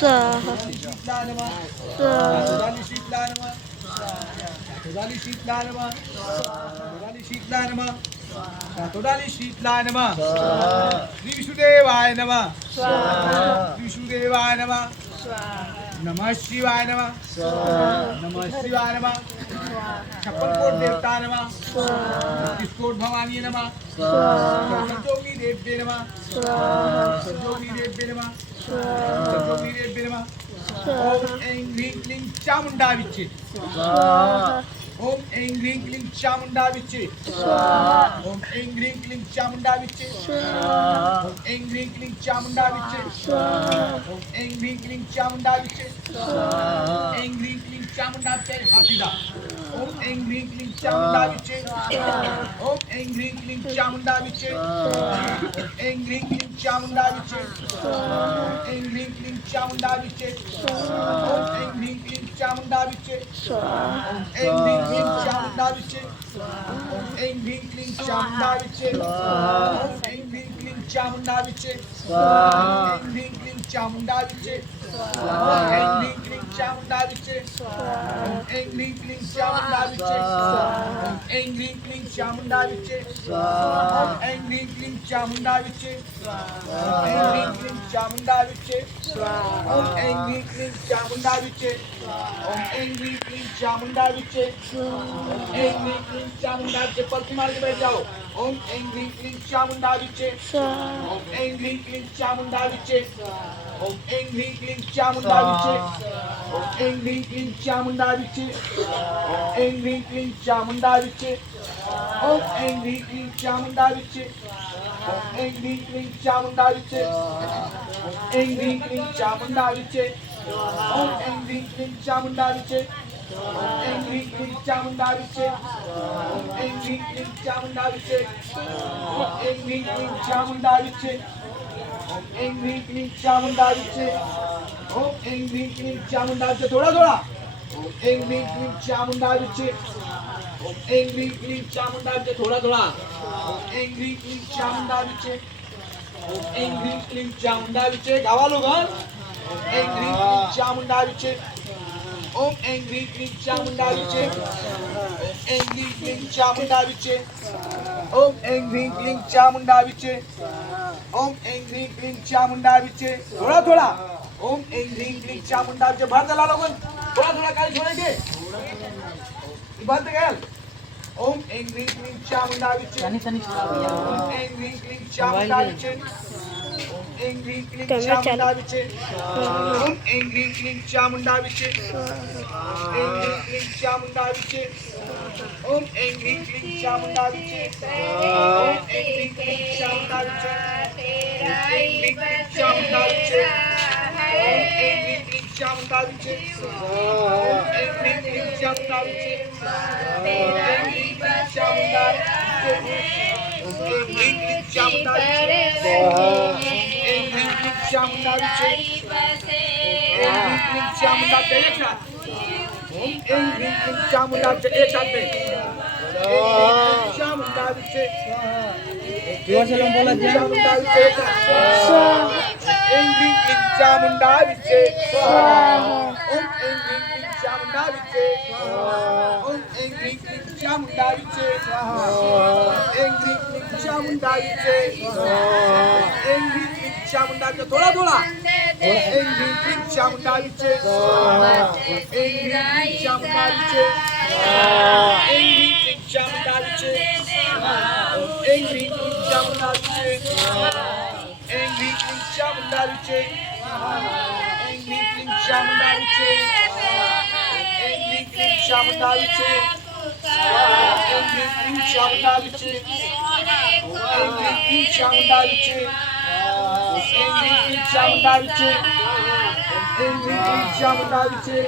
स्वाहा शीतला नमः स्वाहा शीतला नमः शीतला नमः शीतला नमः शीतला नमः श्री विष्णुदेवाय नमः श्री विष्णुदेवाय नमः नमः शिवाय नमः नमः शिवाय नमः छप्पन कोट देवता नमः छत्तीस कोट भवानी नमः संजोगी देव्ये नमः संजोगी देव्ये नमः संजोगी देव्ये नमः ओम ऐं ह्रीं क्लीं चामुंडा विच्चे ओम ऐं ह्रीं क्लीं चामुंडा विच्चे ओम ऐं ह्रीं क्लीं चामुंडा विच्चे ओम ऐं ह्रीं क्लीं चामुंडा विच्चे ओम ऐं ह्रीं क्लीं चामुंडा विच्चे ऐं ह्रीं क्लीं चामुंडा विच्चे हाथीदा ओम ऐं ह्रीं क्लीं चामुंडा विच्चे ओम ऐं ह्रीं क्लीं चामुंडा विच्चे ओम ऐं ह्रीं क्लीं चामुंडा विच्चे ओम ऐं ह्रीं क्लीं चामुंडा विच्चे ओम ऐं ह्रीं क्लीं चामुंडा विच्चे ओम ऐं ह्रीं क्लीं चामुंडा विच्चे ओम ऐं ह्रीं क्लीं चामुंडा विच्चे ओम ऐं ह्रीं क्लीं चामुंडा विच्चे ओम ऐं ह्रीं क्लीं चामुंडा विच्चे ओम ऐं ह्रीं क्लीं चामुंडा विच्चे ओम ऐं ह्रीं क्लीं चामुंडा विच्चे ओम ऐं ह्रीं क्लीं चामुंडा विच्चे ओम ऐं ह्रीं क्लीं चामुंडा विच्चे ओम ऐं ह्रीं क्लीं चामुंडा विच्चे ओम ऐं ह्रीं क्लीं चामुंडा विच्चे ओम ऐं ह्रीं क्लीं चामुंडा विच्चे ओम ऐं ह्रीं क्लीं चामुंडा विच्चे पलटी मार के बैठ जाओ ओम ऐं ह्रीं क्लीं चामुंडा विच्चे ओम ऐं ह्रीं क्लीं चामुंडा विच्चे ओम ऐं ह्रीं क्लीं चामुंडा विच्चे ओम ऐं ह्रीं क्लीं चामुंडा विच्चे ओम ऐं ह्रीं क्लीं चामुंडा विच्चे ओम ऐं ह्रीं क्लीं चामुंडा विच्चे ओम ऐं ह्रीं क्लीं चामुंडा विच्चे ओम ऐं ह्रीं क्लीं चामुंडा विच्चे ओम ऐं ह्रीं क्लीं चामुंडा विच्चे ओम ऐं ह्रीं क्लीं चामुंडा विच्चे ओम ऐं ह्रीं क्लीं चामुंडा विच्चे ओम ऐं ह्रीं क्लीं चामुंडा विच्चे ओम ऐं ह्रीं क्लीं चामुंडा विच्चे ओम ऐं ह्रीं क्लीं चामुंडा विच्चे थोड़ा थोड़ा ओम ऐं ह्रीं क्लीं चामुंडा विच्चे ओम ऐं ह्रीं क्लीं चामुंडा विच्चे थोड़ा थोड़ा ओम ऐं ह्रीं क्लीं चामुंडा विच्चे ओम ऐं ह्रीं क्लीं चामुंडा विच्चे गावा लोग ओम ऐं ह्रीं क्लीं चामुंडा विच्चे ओम ऐं ह्रीं क्लीं चामुंडा विच्चे ओम ऐं ह्रीं क्लीं चामुंडा विच्चे ओम ऐं ह्रीं क्लीं चामुंडा विच्चे ओम ऐं ह्रीं क्लीं चामुंडा विच्चे थोड़ा थोड़ा ओम ऐं ह्रीं क्लीं चामुंडा विच्चे बाहर चला लोगन थोड़ा थोड़ा काहे छोड़ेंगे बंद कर ओम ऐं ह्रीं क्लीं चामुंडा विच्चे ओम ऐं ह्रीं क्लीं चामुंडा विच्चे ओम ऐं ह्रीं क्लीं चामुंडा विच्चे ओम ऐं ह्रीं क्लीं चामुंडा विच्चे ओम ऐं ह्रीं क्लीं चामुंडा विच्चे ओम ऐं ह्रीं क्लीं चामुंडा विच्चे ओम ऐं ह्रीं क्लीं चामुंडा विच्चे ओम ऐं ह्रीं क्लीं चामुंडा विच्चे ओम ऐं ह्रीं क्लीं चामुंडा विच्चे ओम ऐं ह्रीं क्लीं चामुंडा विच्चे ओम ऐं ह्रीं क्लीं चामुंडा विच्चे ओम ऐं ह्रीं क्लीं चामुंडा विच्चे ओम ऐं ह्रीं क्लीं चामुंडा विच्चे ओम ऐं ह्रीं क्लीं चामुंडा विच्चे एक साथ ओम ऐं ह्रीं क्लीं चामुंडा विच्चे एक साथ में चामुंडा विच्चे जोर से लोग बोला चामुंडा विच्चे ऐं ह्रीं क्लीं चामुंडा विच्चे ओम ऐं ह्रीं क्लीं चामुंडा विच्चे ओम ऐं ह्रीं क्लीं चामुंडा विच्चे ऐं ह्रीं क्लीं चामुंडा विच्चे ऐं ह्रीं क्लीं चामुंडा विच्चे थोड़ा थोड़ा ऐं ह्रीं क्लीं चामुंडा विच्चे ऐं ह्रीं क्लीं चामुंडा विच्चे ऐं ह्रीं क्लीं चामुंडा विच्चे ऐं ह्रीं क्लीं चामुंडा विच्चे ऐं ह्रीं क्लीं चामुंडा विच्चे ऐं ह्रीं क्लीं चामुंडा विच्चे ऐं ह्रीं क्लीं चामुंडा विच्चे ऐं ह्रीं क्लीं चामुंडा विच्चे ऐं ह्रीं क्लीं चामुंडा विच्चे ऐं ह्रीं क्लीं चामुंडा विच्चे ऐं ह्रीं क्लीं चामुंडा विच्चे